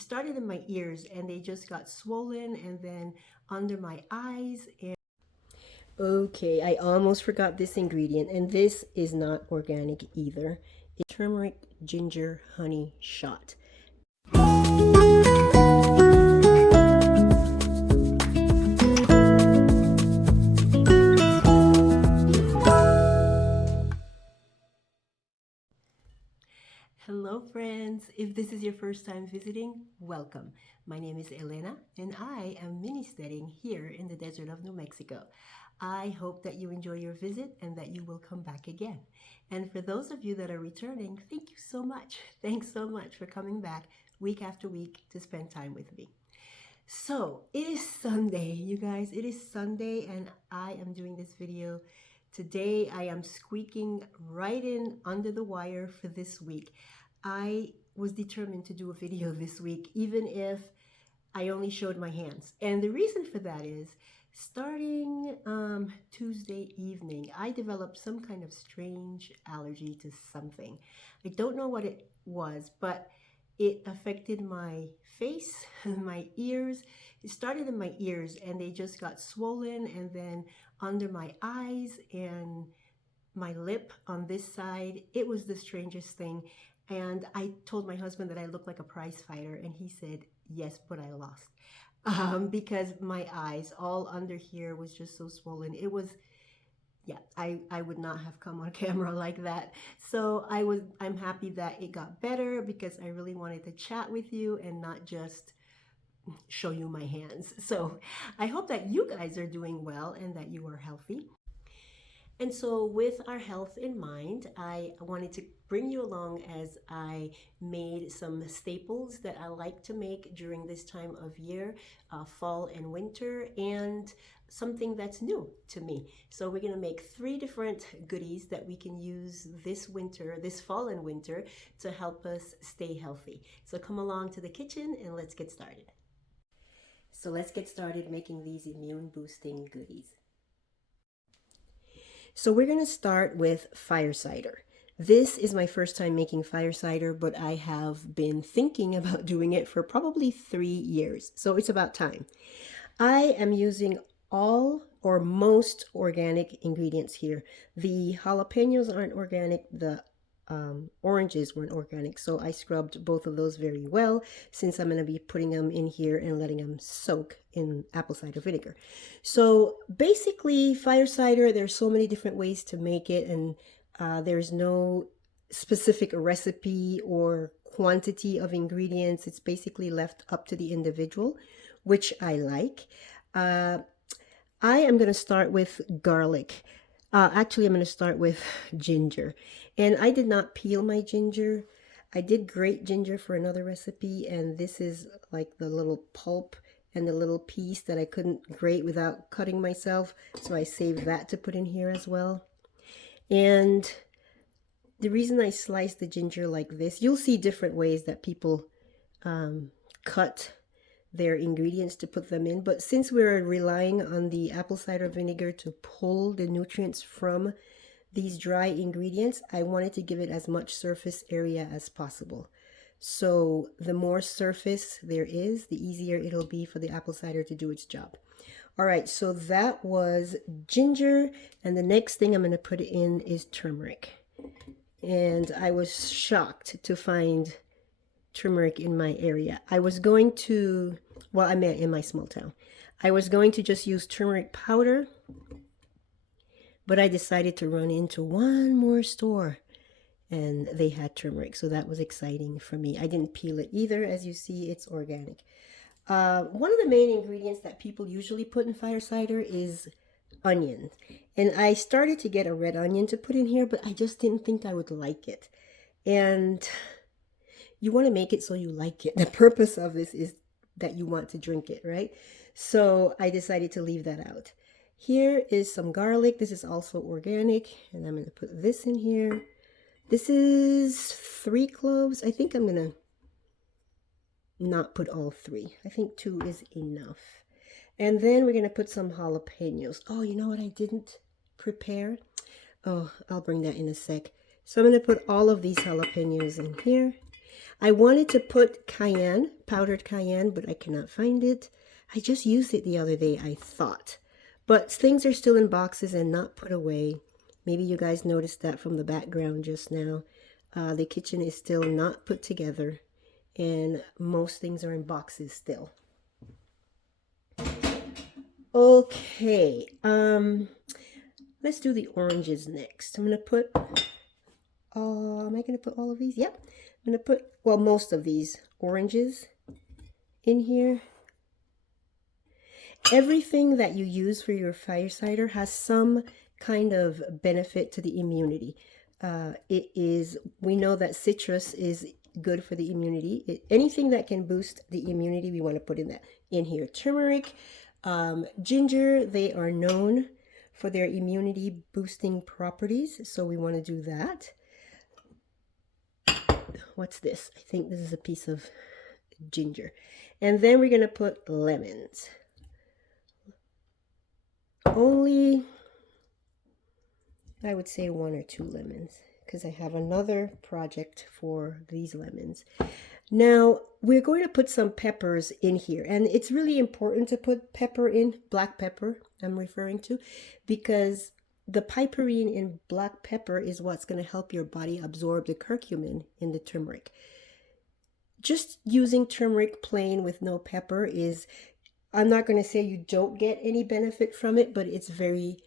Started in my ears and they just got swollen and then under my eyes. And okay, I almost forgot this ingredient, and this is not organic either. It's turmeric ginger honey shot. Hello, friends. If this is your first time visiting, welcome. My name is Elena, and I am mini steading here in the desert of New Mexico. I hope that you enjoy your visit and that you will come back again. And for those of you that are returning, thank you so much. Thanks so much for coming back week after week to spend time with me. So it is Sunday, you guys. It is Sunday, and I am doing this video today. I am squeaking right in under the wire for this week. I was determined to do a video this week, even if I only showed my hands. And the reason for that is starting Tuesday evening, I developed some kind of strange allergy to something. I don't know what it was, but it affected my face, my ears. It started in my ears and they just got swollen, and then under my eyes and my lip on this side. It was the strangest thing. And I told my husband that I looked like a prize fighter, and he said, yes, but I lost. Because my eyes, all under here, was just so swollen. It was, yeah, I would not have come on camera like that. So I'm happy that it got better, because I really wanted to chat with you and not just show you my hands. So I hope that you guys are doing well and that you are healthy. And so, with our health in mind, I wanted to bring you along as I made some staples that I like to make during this time of year, fall and winter, and something that's new to me. So, we're going to make 3 different goodies that we can use this winter, this fall and winter, to help us stay healthy. So, come along to the kitchen and let's get started. So, let's get started making these immune boosting goodies. So we're going to start with fire cider. This is my first time making fire cider, but I have been thinking about doing it for probably 3 years. So it's about time. I am using all or most organic ingredients here. The jalapenos aren't organic. The oranges weren't organic, so I scrubbed both of those very well, since I'm going to be putting them in here and letting them soak in apple cider vinegar. So basically, fire cider, there's so many different ways to make it, and there's no specific recipe or quantity of ingredients. It's basically left up to the individual, which I like. I am going to start with garlic. Actually, I'm going to start with ginger. And I did not peel my ginger. I did grate ginger for another recipe, and this is like the little pulp and the little piece that I couldn't grate without cutting myself. So I saved that to put in here as well. And the reason I slice the ginger like this, you'll see different ways that people cut their ingredients to put them in. But since we're relying on the apple cider vinegar to pull the nutrients from these dry ingredients, I wanted to give it as much surface area as possible. So the more surface there is, the easier it'll be for the apple cider to do its job. All right, so that was ginger, and the next thing I'm going to put in is turmeric. And I was shocked to find turmeric in my area. I was going to, well, I meant in my small town. I was going to just use turmeric powder, but I decided to run into one more store and they had turmeric. So that was exciting for me. I didn't peel it either. As you see, it's organic. One of the main ingredients that people usually put in fire cider is onion. And I started to get a red onion to put in here, but I just didn't think I would like it. And you want to make it so you like it. The purpose of this is that you want to drink it, right? So I decided to leave that out. Here is some garlic. This is also organic, and I'm going to put this in here. This is 3 cloves. I think I'm going to not put all 3. I think 2 is enough. And then we're going to put some jalapenos. Oh, you know what I didn't prepare? Oh, I'll bring that in a sec. So I'm going to put all of these jalapenos in here. I wanted to put cayenne, powdered cayenne, but I cannot find it. I just used it the other day, I thought. But things are still in boxes and not put away. Maybe you guys noticed that from the background just now. The kitchen is still not put together, and most things are in boxes still. Okay, let's do the oranges next. I'm gonna put, am I gonna put all of these? Yep. I'm gonna put, well, most of these oranges in here. Everything that you use for your fire cider has some kind of benefit to the immunity. We know that citrus is good for the immunity. Anything that can boost the immunity, we want to put in here. Turmeric, ginger, they are known for their immunity boosting properties, so we want to do that. What's this? I think this is a piece of ginger. And then we're going to put lemons. Only, I would say 1 or 2 lemons, because I have another project for these lemons. Now, we're going to put some peppers in here, and it's really important to put pepper in, black pepper I'm referring to, because the piperine in black pepper is what's going to help your body absorb the curcumin in the turmeric. Just using turmeric plain with no pepper is, I'm not going to say you don't get any benefit from it, but it's very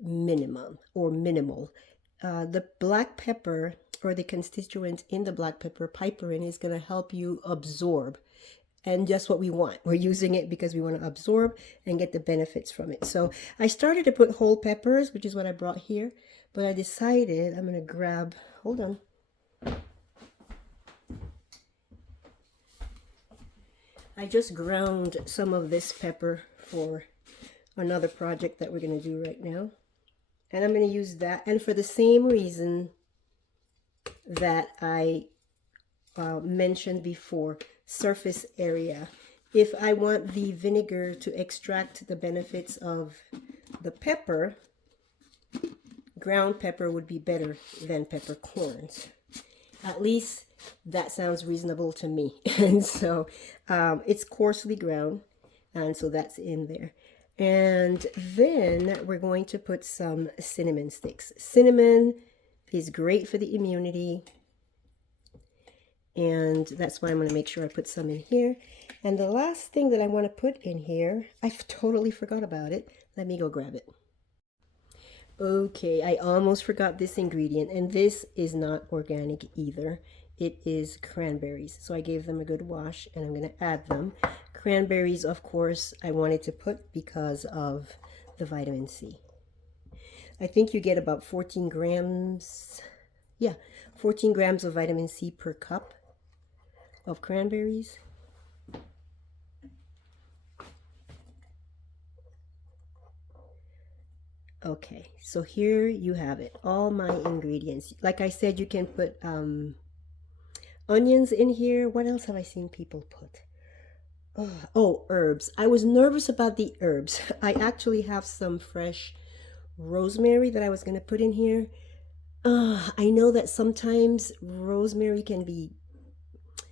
minimal. The black pepper, or the constituent in the black pepper, piperine, is going to help you absorb. And just what we want. We're using it because we want to absorb and get the benefits from it. So I started to put whole peppers, which is what I brought here. But I decided I'm going to grab, hold on. I just ground some of this pepper for another project that we're going to do right now. And I'm going to use that. And for the same reason that I mentioned before, surface area. If I want the vinegar to extract the benefits of the pepper, ground pepper would be better than peppercorns. At least that sounds reasonable to me. And so it's coarsely ground, and so that's in there. And then we're going to put some cinnamon sticks. Cinnamon is great for the immunity, and that's why I'm going to make sure I put some in here. And the last thing that I want to put in here, I've totally forgot about it. Let me go grab it. Okay, I almost forgot this ingredient, and this is not organic either. It is cranberries. So I gave them a good wash, and I'm going to add them. Cranberries, of course, I wanted to put because of the vitamin C. I think you get about 14 grams. Yeah, 14 grams of vitamin C per cup of cranberries. Okay, so here you have it, all my ingredients. Like I said, you can put onions in here. What else have I seen people put? Oh, herbs. I was nervous about the herbs. I actually have some fresh rosemary that I was going to put in here. I know that sometimes rosemary can be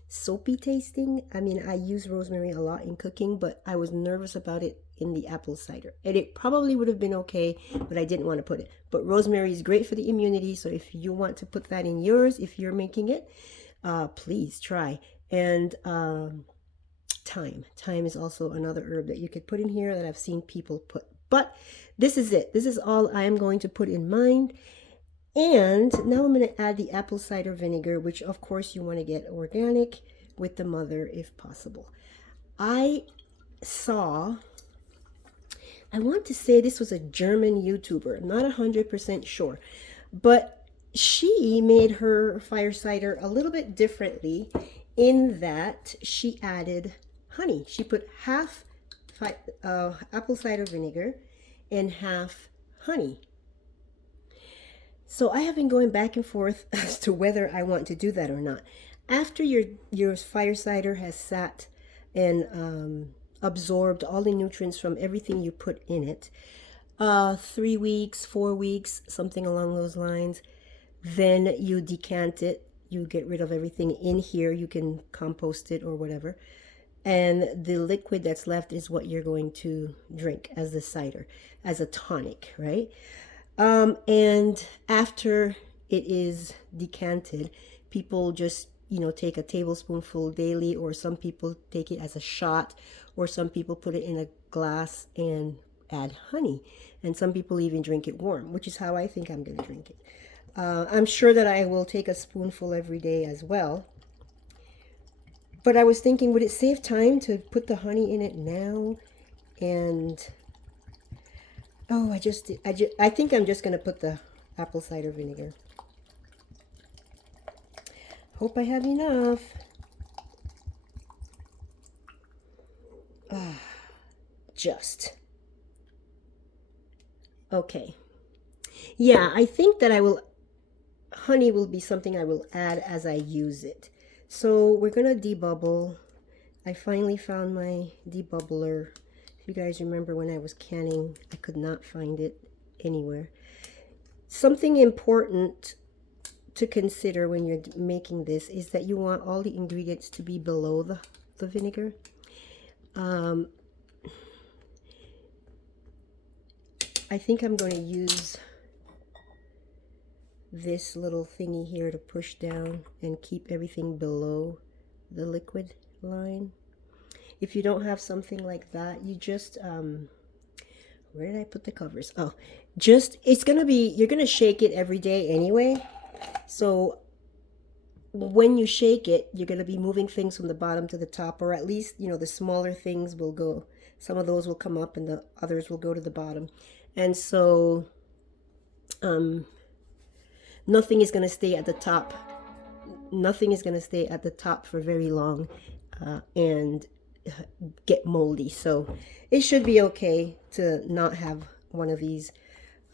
soapy tasting. I mean, I use rosemary a lot in cooking, but I was nervous about it in the apple cider. And it probably would have been okay, but I didn't want to put it. But rosemary is great for the immunity, so if you want to put that in yours, if you're making it, please try. And thyme. Thyme is also another herb that you could put in here that I've seen people put. But this is it. This is all I am going to put in mind. And now I'm going to add the apple cider vinegar, which of course you want to get organic with the mother if possible. I want to say this was a German YouTuber. I'm not 100% sure. But she made her fire cider a little bit differently in that she added honey. She put half apple cider vinegar and half honey. So I have been going back and forth as to whether I want to do that or not. After your fire cider has sat and absorbed all the nutrients from everything you put in it, 3 weeks, 4 weeks, something along those lines, then you decant it you get rid of everything in here. You can compost it or whatever. And the liquid that's left is what you're going to drink as the cider, as a tonic, right? And after it is decanted, people just, take a tablespoonful daily, or some people take it as a shot, or some people put it in a glass and add honey. And some people even drink it warm, which is how I think I'm going to drink it. I'm sure that I will take a spoonful every day as well. But I was thinking, would it save time to put the honey in it now? And oh, I think I'm just gonna put the apple cider vinegar. Hope I have enough. Just. Okay. Yeah, I think that honey will be something I will add as I use it. So we're gonna debubble. I finally found my debubbler. If you guys remember when I was canning, I could not find it anywhere. Something important to consider when you're making this is that you want all the ingredients to be below the vinegar. I think I'm going to use this little thingy here to push down and keep everything below the liquid line. If you don't have something like that, you just where did I put the covers? Oh, it's gonna be, you're gonna shake it every day anyway, so when you shake it, you're gonna be moving things from the bottom to the top, or at least, the smaller things will go, some of those will come up and the others will go to the bottom. And so nothing is going to stay at the top. Nothing is going to stay at the top for very long and get moldy. So it should be okay to not have one of these.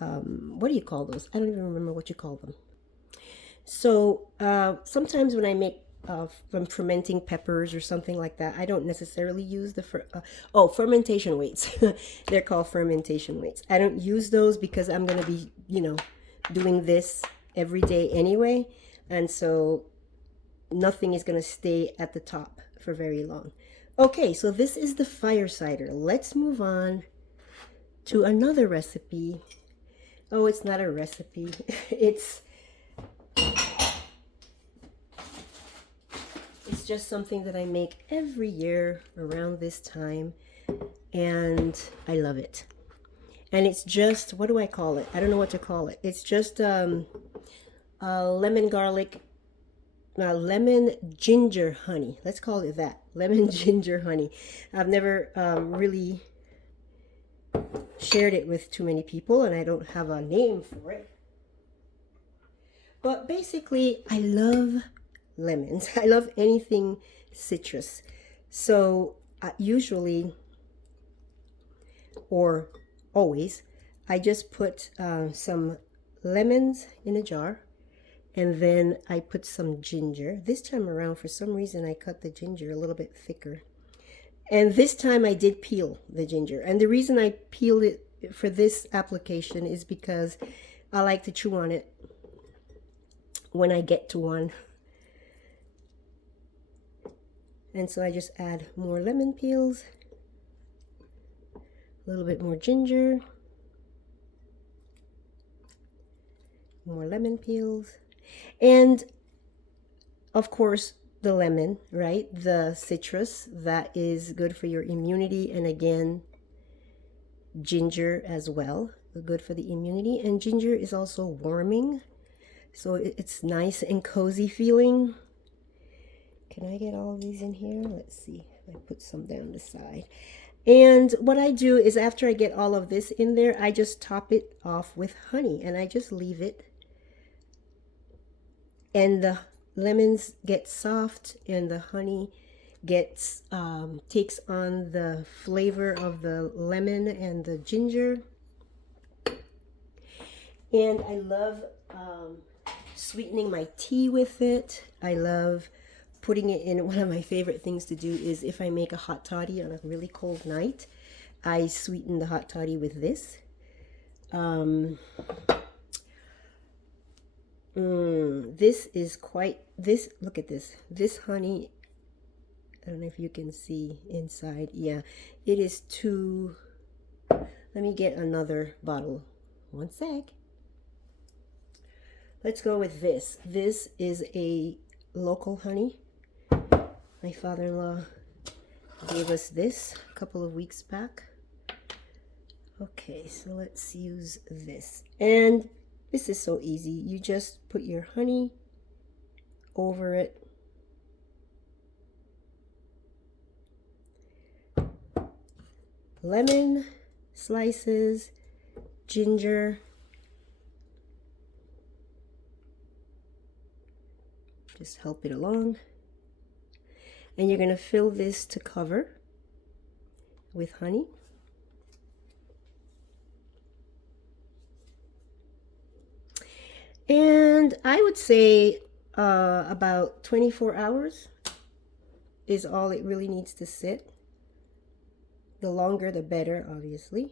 What do you call those? I don't even remember what you call them. So sometimes when I make from fermenting peppers or something like that, I don't necessarily use the fermentation weights. They're called fermentation weights. I don't use those because I'm going to be, doing this every day anyway, and so nothing is going to stay at the top for very long. Okay, so this is the fire cider. Let's move on to another recipe. Oh, it's not a recipe. It's just something that I make every year around this time, and I love it. And it's just, what do I call it? I don't know what to call it. It's just lemon ginger honey. Let's call it that. Lemon ginger honey. I've never really shared it with too many people, and I don't have a name for it. But basically, I love lemons. I love anything citrus. So usually, or always, I just put some lemons in a jar, and then I put some ginger. This time around, for some reason, I cut the ginger a little bit thicker. And this time I did peel the ginger. And the reason I peeled it for this application is because I like to chew on it when I get to one. And so I just add more lemon peels, a little bit more ginger, more lemon peels, and of course the lemon, right? The citrus that is good for your immunity, and again, ginger as well, good for the immunity. And ginger is also warming, so it's nice and cozy feeling. Can I get all of these in here? Let's see. I put some down the side. And what I do is after I get all of this in there, I just top it off with honey, and I just leave it. And the lemons get soft, and the honey gets takes on the flavor of the lemon and the ginger. And I love sweetening my tea with it. I love putting it in. One of my favorite things to do is if I make a hot toddy on a really cold night, I sweeten the hot toddy with this. This is quite, this, look at this. This honey, I don't know if you can see inside. Yeah, it is too, let me get another bottle. One sec. Let's go with this. This is a local honey. My father-in-law gave us this a couple of weeks back. Okay, so let's use this. And this is so easy. You just put your honey over it. Lemon slices, ginger, just help it along. And you're going to fill this to cover with honey. And I would say about 24 hours is all it really needs to sit. The longer the better, obviously.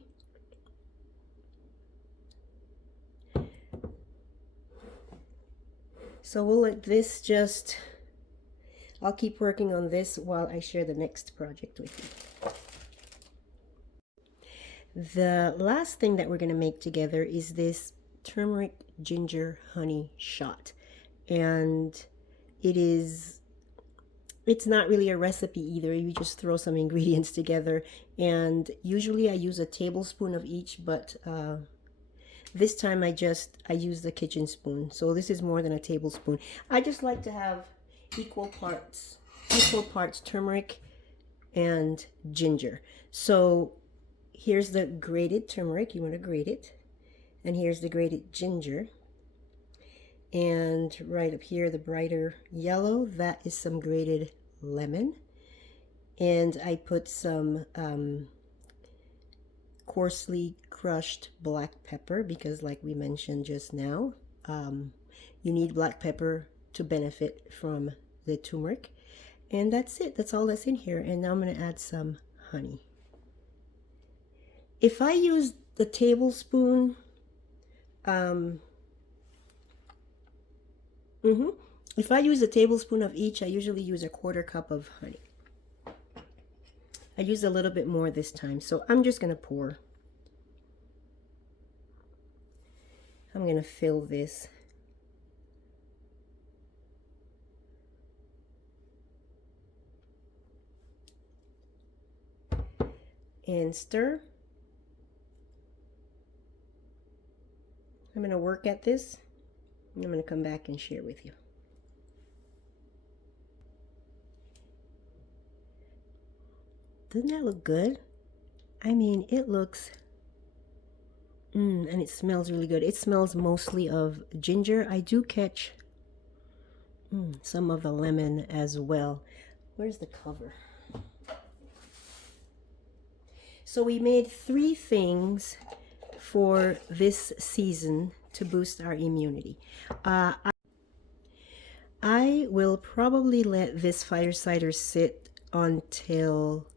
So we'll let this just, I'll keep working on this while I share the next project with you. The last thing that we're going to make together is this turmeric ginger honey shot. And it's not really a recipe either. You just throw some ingredients together. And usually I use a tablespoon of each, but this time I use the kitchen spoon. So this is more than a tablespoon. I just like to have equal parts turmeric and ginger. So here's the grated turmeric. You want to grate it. And here's the grated ginger. And right up here, the brighter yellow, that is some grated lemon. And I put some coarsely crushed black pepper because, like we mentioned just now, you need black pepper to benefit from the turmeric. And that's it. That's all that's in here. And now I'm going to add some honey. If I use the tablespoon, if I use a tablespoon of each, I usually use a 1/4 cup of honey. I used a little bit more this time, so I'm just going to pour. I'm going to fill this. And stir. I'm going to work at this. I'm going to come back and share with you. Doesn't that look good? I mean, it looks, and it smells really good. It smells mostly of ginger. I do catch some of the lemon as well. Where's the cover? So we made 3 things for this season to boost our immunity. I will probably let this fire cider sit until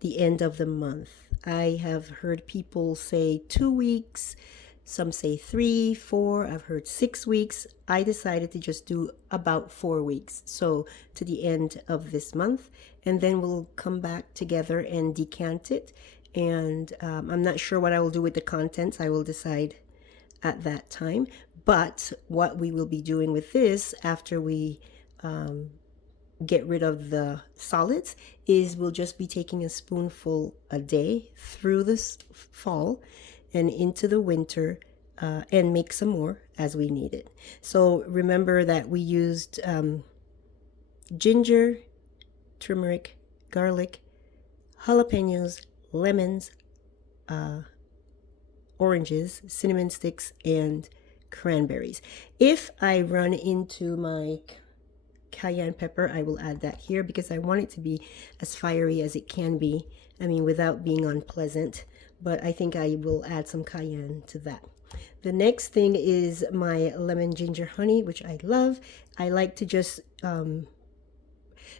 the end of the month. I have heard people say 2 weeks, some say 3, 4, I've heard 6 weeks. I decided to just do about 4 weeks, so to the end of this month, and then we'll come back together and decant it. And I'm not sure what I will do with the contents. I will decide at that time. But what we will be doing with this after we get rid of the solids is we'll just be taking a spoonful a day through this fall and into the winter and make some more as we need it. So remember that we used ginger, turmeric, garlic, jalapenos, lemons, oranges, cinnamon sticks, and cranberries. If I run into my cayenne pepper, I will add that here because I want it to be as fiery as it can be. I mean, without being unpleasant, but I think I will add some cayenne to that. The next thing is my lemon ginger honey, which I love. I like to just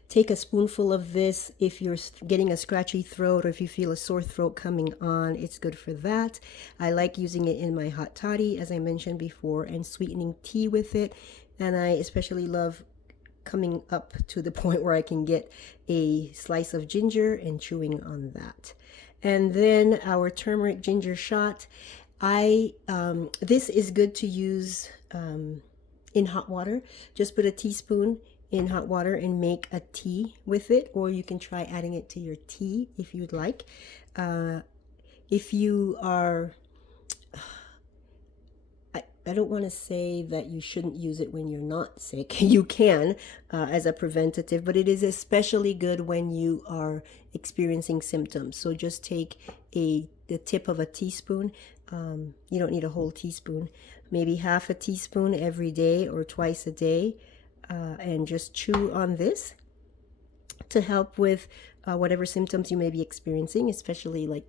Take a spoonful of this if you're getting a scratchy throat or if you feel a sore throat coming on. It's good for that. I like using it in my hot toddy, as I mentioned before, and sweetening tea with it. And I especially love coming up to the point where I can get a slice of ginger and chewing on that. And then our turmeric ginger shot. This is good to use in hot water. Just put a teaspoon in hot water and make a tea with it, or you can try adding it to your tea if you'd like. If you are I don't want to say that you shouldn't use it when you're not sick. You can as a preventative, but it is especially good when you are experiencing symptoms. So just take the tip of a teaspoon. You don't need a whole teaspoon. Maybe half a teaspoon every day or twice a day, and just chew on this to help with whatever symptoms you may be experiencing, especially like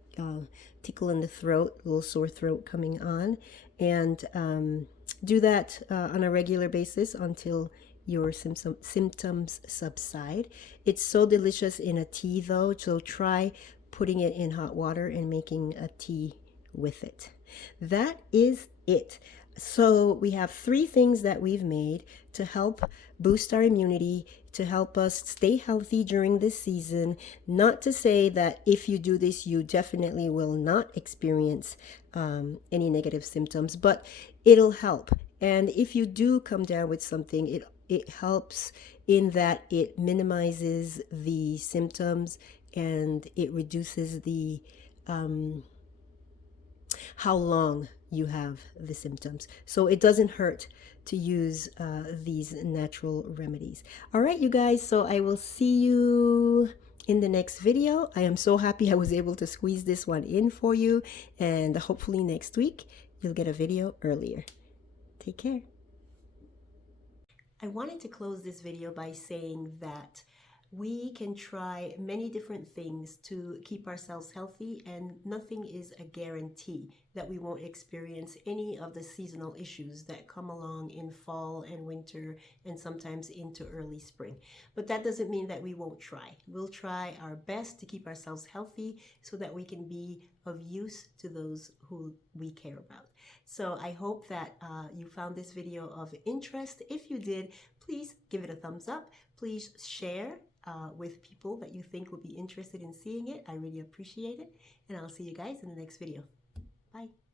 tickle in the throat, a little sore throat coming on. And do that on a regular basis until your symptoms subside. It's so delicious in a tea though, so try putting it in hot water and making a tea with it. That is it. So we have 3 things that we've made to help boost our immunity, to help us stay healthy during this season. Not to say that if you do this, you definitely will not experience any negative symptoms, but it'll help. And if you do come down with something, it helps in that it minimizes the symptoms and it reduces the how long you have the symptoms. So it doesn't hurt to use these natural remedies. All right, you guys, so I will see you in the next video. I am so happy I was able to squeeze this one in for you, and hopefully next week you'll get a video earlier. Take care. I wanted to close this video by saying that we can try many different things to keep ourselves healthy, and nothing is a guarantee that we won't experience any of the seasonal issues that come along in fall and winter and sometimes into early spring. But that doesn't mean that we won't try. We'll try our best to keep ourselves healthy so that we can be of use to those who we care about. So I hope that you found this video of interest. If you did, please give it a thumbs up. Please share with people that you think would be interested in seeing it. I really appreciate it. And I'll see you guys in the next video. Bye.